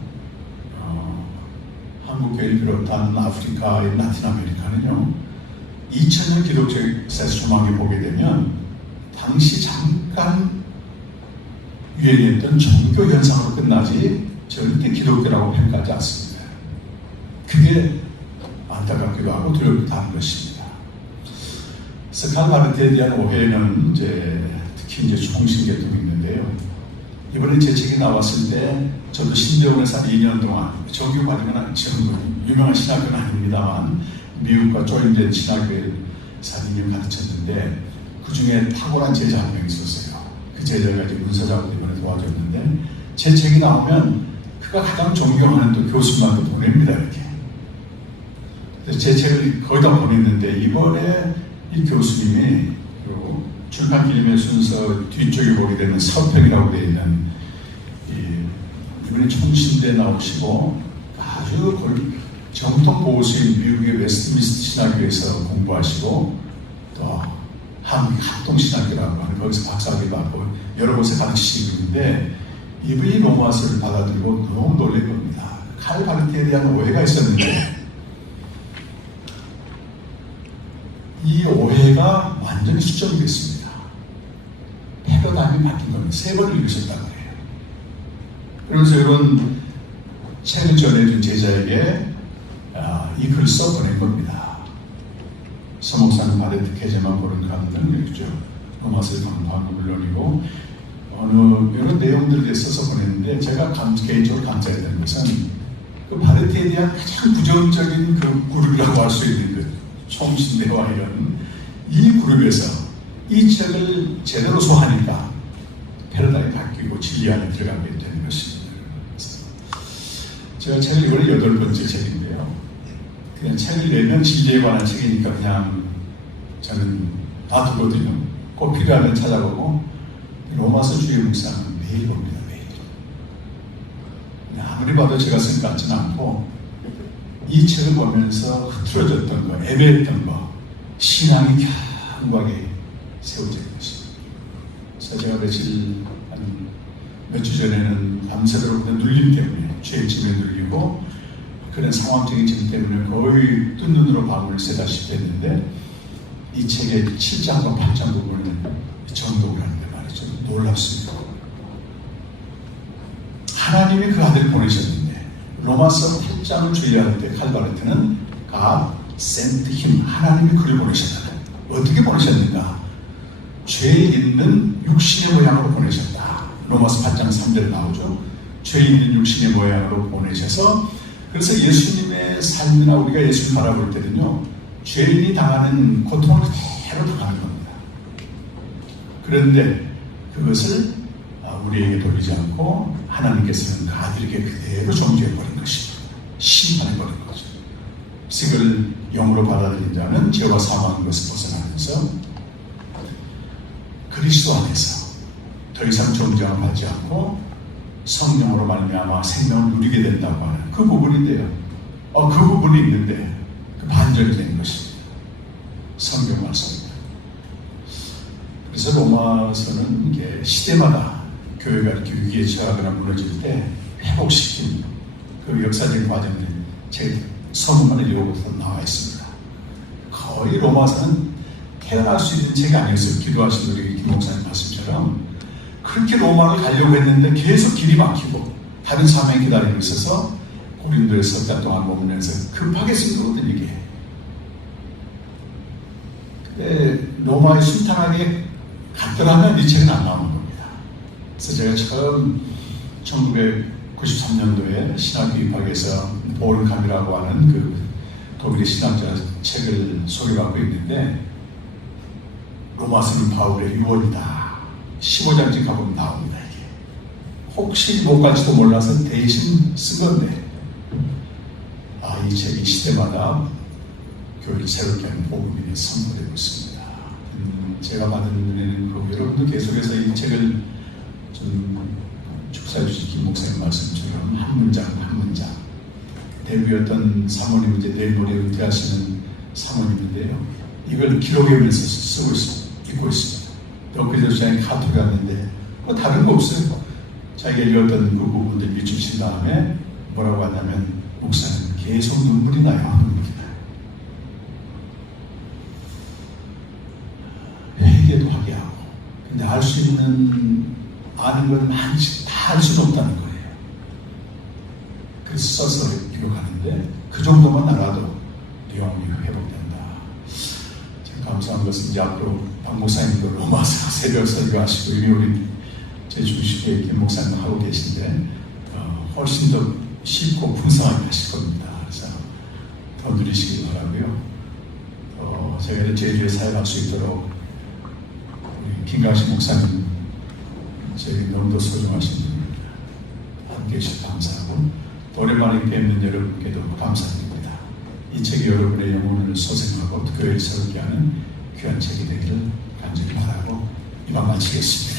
한국교회를 비롯한 아프리카의 라틴 아메리카는요 2000년 기독교 역사에서 조망해 보게 되면 당시 잠깐 유행했던 종교 현상으로 끝나지 절대 기독교라고 평가하지 않습니다. 그게 안타깝기도 하고 두렵기도 한 것입니다. 스칼 바르트에 대한 오해는 특히 이제 총신계통이 있는데요. 이번에 제 책이 나왔을 때 저도 신대원에서 한 2년 동안 정규 과정은 지금 유명한 신학교는 아닙니다만 미국과 조인된 신학교에 4년 가르쳤는데 그 중에 탁월한 제자 한 명 있었어요. 그 제자가 이제 문서작업을 이번에 도와줬는데 제 책이 나오면 그가 가장 존경하는 또 교수님한테 보냅니다. 이렇게. 그래서 제 책을 거의 다 보냈는데 이번에 이 교수님이 출판 기념회 순서 뒤쪽에 보게 되는 서평이라고 되어 있는 이번에 총신대에 나오시고 아주 정통 보수인 미국의 웨스트민스터 신학교에서 공부하시고 또 한국 합동신학교라고 하는 거기서 박사학위 받고 여러 곳에 가르치시고 있는데 이분이 로마서를 받아들이고 너무 놀란 겁니다. 칼 바르트에 대한 오해가 있었는데 이 오해가 완전히 수정이 됐습니다. 패러다임이 바뀐 겁니다. 3번을 읽으셨다고 해요. 그러면서 이런 책을 전해준 제자에게 이 글을 써보낸 겁니다. 서목사님 바르트 계제만 보는 감독은 이렇죠. 로마서를 강조한 건 물론이고 어느 여러 내용들에 있어서 보냈는데 제가 개인적으로 감사해야 되는 것은 그 바르트에 대한 가장 부정적인 그 그룹이라고 할 수 있는 그 총신대와 이런 이 그룹에서 이 책을 제대로 소화하니까 패러다임이 바뀌고 진리 안에 들어가게 되는 것입니다. 제가 책을 이번에 8번째 책인데요. 그냥 책을 내면 진리에 관한 책이니까 그냥 저는 놔두거든요. 꼭 필요하면 찾아보고 로마서 주의 묵상은 매일 봅니다. 매일. 아무리 봐도 제가 쓴 것 같지는 않고 이 책을 보면서 흐트러졌던 거, 애매했던 거, 신앙이 견고하게 세워진 것입니다. 그래서 제가 몇 주 전에는 밤새도록 눌림 때문에 죄짐에 눌리고 그런 상황적인 짐 때문에 거의 뜬 눈으로 밤을 새다시피 했는데 이 책의 7장과 8장 부분을 정독을 하는데 말이죠. 놀랍습니다. 하나님이 그 아들을 보내셨는데 로마서 8장을 주의할 때 칼바르트는 God sent him, 하나님이 그를 보내셨다. 어떻게 보내셨는가? 죄 있는 육신의 모양으로 보내셨다. 로마서 8장 3절 나오죠. 죄 있는 육신의 모양으로 보내셔서 그래서 예수님의 삶이나 우리가 예수를 바라볼 때는요 죄인이 당하는 고통을 그대로 당하는 겁니다. 그런데 그것을 우리에게 돌리지 않고 하나님께서는 그 아들에게 그대로 정죄해버린 것입니다. 심판해버린 거죠. 그래서 이걸 영으로 받아들인 자는 죄와 사망한 것을 벗어나면서 그리스도 안에서 더 이상 정죄함을 받지 않고 성령으로 말미암아 생명을 누리게 된다고 하는 그 부분인데요. 그 부분이 있는데 그 반전이 되는 것입니다. 성경 말씀입니다. 그래서 로마서는 이게 시대마다 교회가 이렇게 위기에 처하거나 무너질 때 회복시킨 그 역사적인 과정들이 제 서문만을 이루고서 나와 있습니다. 거의 로마서는 태어날 수 있는 책이 아니었어요. 기도하신 우리 김 목사님 말씀처럼 그렇게 로마를 가려고 했는데 계속 길이 막히고 다른 사명이 기다리고 있어서 고린도에 석 달 동안 머물면서 급하게 쓴 거거든요. 이게. 근데 로마에 순탄하게 갔더라면 이 책은 안 나오는 겁니다. 그래서 제가 처음 1993년도에 신학교입학에서 보르캄이라고 하는 그 독일의 신학자 책을 소개받고 있는데 로마서는 바울의 유언이다. 15장쯤 가보면 나옵니다. 이게. 혹시 못 갈지도 몰라서 대신 쓴 건데 이 책이 시대마다 교회를 새롭게 하는 복음이 선포되고 있습니다. 제가 받은 은혜는 그렇고 여러분도 계속해서 이 책을 좀 축사해 주신 김 목사님 말씀처럼 한 문장 한 문장 데뷔였던 사모님 이제 내일 모레 은퇴하시는 사모님인데요. 이걸 기록하면서 쓰고 있습니다. 읽고 있습니다. 또 그저 저희 카톡이 왔는데 뭐 다른 거 없어요. 자기가 읽었던 그 부분들 밀주신 다음에 뭐라고 하냐면 목사님 계속 눈물이 나요. 합니다. 회개도 하게 하고 근데 알 수 있는 아는 건 많지 다 알 수는 없다는 거예요. 그래서 써서 기록하는데 그 정도만 알아도 영이 회복된다. 제가 감사한 것은 이제 앞으로 박 목사님도 로마서 새벽 설교하시고 이미 우리 제 주식회 김 목사님 하고 계신데 훨씬 더 쉽고 풍성하게 하실 겁니다. 그래서 더 누리시기 바라고요. 제가 제주에 사역할 수 있도록 우리 김강식 목사님 저에게 너무도 소중하신 분입니다. 함께 해주셔서 감사하고 오랜만에 뵙는 여러분께도 감사드립니다. 이 책이 여러분의 영혼을 소생하고 교회를 새롭게 하는 귀한 책이 되기를 간절히 바라고 이만 마치겠습니다.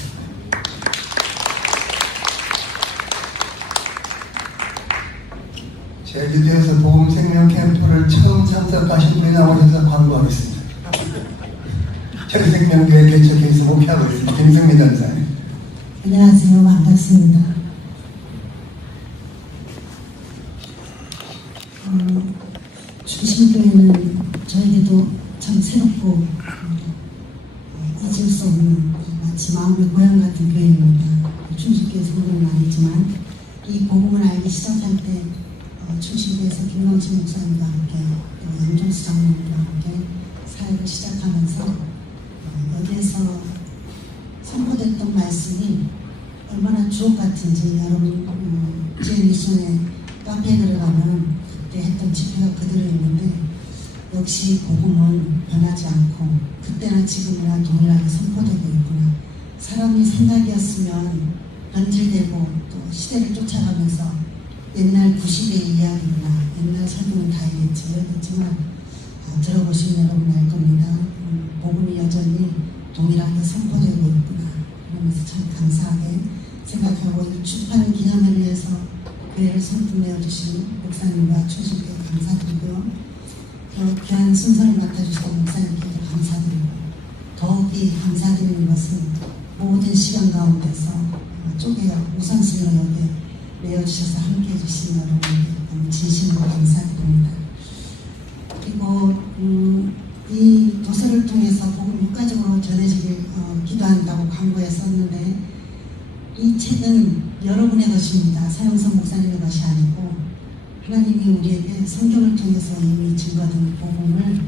제주도에서 보험생명 캠프를 처음 참석하신 분이 나오셔서 광고하겠습니다. 천생명교회 개척해서 목회하고 있습니다. 김승민 전사님. 안녕하세요. 반갑습니다. 중심교회는 저에게도 참 새롭고 잊을 수 없는 마치 마음의 고향 같은 교회입니다. 중심교회 성도를 많이 했지만 이 복음을 알기 시작할 때 중심교회에서 김광식 목사님과 함께 또 양종수 장로님과 함께 사역을 시작하면서 여기에서 선포됐던 말씀이 얼마나 주옥 같은지 여러분 제 미션에 카페에 들어가면 그때 했던 집회가 그대로 있는데 역시 복음은 변하지 않고 그때나 지금이나 동일하게 선포되고 있구나. 사람이 생각이었으면 변질되고 또 시대를 쫓아가면서 옛날 90의 이야기구나. 옛날 설교는 다 이랬지만 들어보시면 여러분 알 겁니다. 복음이 여전히 동일하게 선포되고 있구나. 그러면서 참 감사하게 생각하고 이 출판 기념회를 위해서 교회를 선포내어 주신 목사님과 추신께 감사드리고요. 귀한 순서를 맡아주신 목사님께 감사드리고 더욱이 감사드리는 것은 모든 시간 가운데서 쪼개어 우선순위로 여기에 내어주셔서 함께해 주신 여러분께 너무 진심으로 감사드립니다. 그리고 이 도서를 통해서 복음 육가적으로 전해지길 기도한다고 광고에 썼는데 이 책은 여러분의 것입니다. 서영선 목사님의 것이 아니고 하나님이 우리에게 성경을 통해서 이미 증거된 복음을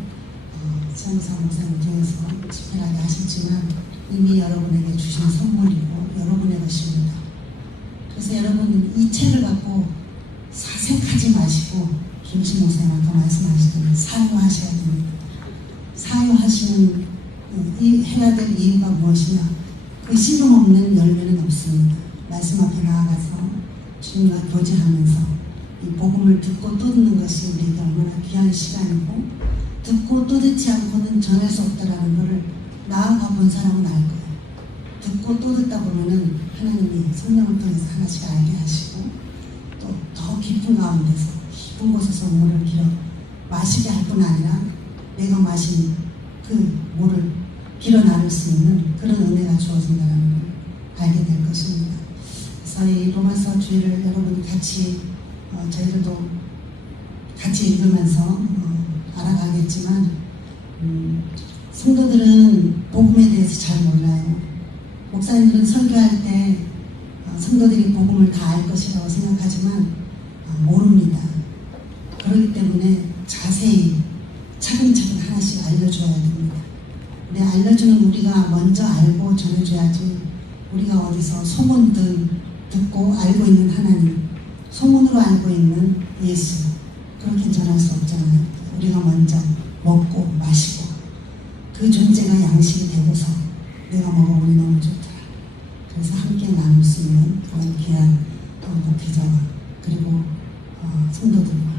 서영선 목사님을 통해서 집필하게 하셨지만 이미 여러분에게 주신 선물이고 여러분의 것입니다. 그래서 여러분 이 책을 갖고 사색하지 마시고 김신 목사님 아까 말씀하시던 사유하셔야 됩니다. 사유하시는 해야 될 이유가 무엇이냐? 그 씨름 없는 열매는 없습니다. 말씀 앞에 나아가서 주님과 교제하면서 이 복음을 듣고 또 듣는 것이 우리에게 얼마나 귀한 시간이고 듣고 또 듣지 않고는 전할 수 없다라는 것을 나아가 본 사람은 알 거예요. 듣고 또 듣다 보면은 하나님이 성령을 통해서 하나씩 알게 하시고 또 더 깊은 가운데서 깊은 곳에서 물을 길어 마시게 할 뿐 아니라 내가 마신 그 물을 길어 나눌 수 있는 그런 은혜가 주어진다는 걸 알게 될 것입니다. 그래서 이 로마서 주의를 여러분 같이 저희들도 같이 읽으면서 알아가겠지만 성도들은 복음에 대해서 잘 몰라요. 목사님들은 설교할 때 성도들이 복음을 다 알 것이라고 생각하지만 모릅니다. 그렇기 때문에 자세히 차근차근 하나씩 알려줘야 됩니다. 근데 알려주는 우리가 먼저 알고 전해줘야지 우리가 어디서 소문 듣고 알고 있는 하나님, 소문으로 알고 있는 예수 그렇게 전할 수 없잖아요. 우리가 먼저 먹고 마시고 그 존재가 양식이 되고서 내가 먹어보니 너무 좋더라. 그래서 함께 나눌 수 있는 그런 귀한 목회자와 그리고 성도들과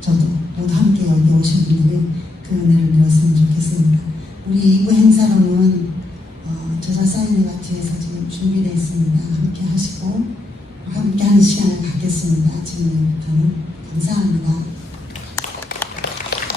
저도 모두 함께 여기 오신 분들이 그 은혜를 누렸으면 좋겠습니다. 우리 2부 행사로는 저자 사인회가 뒤에서 지금 준비되어 있습니다. 함께 하시고 함께 하는 시간을 갖겠습니다. 지금부터는 감사합니다.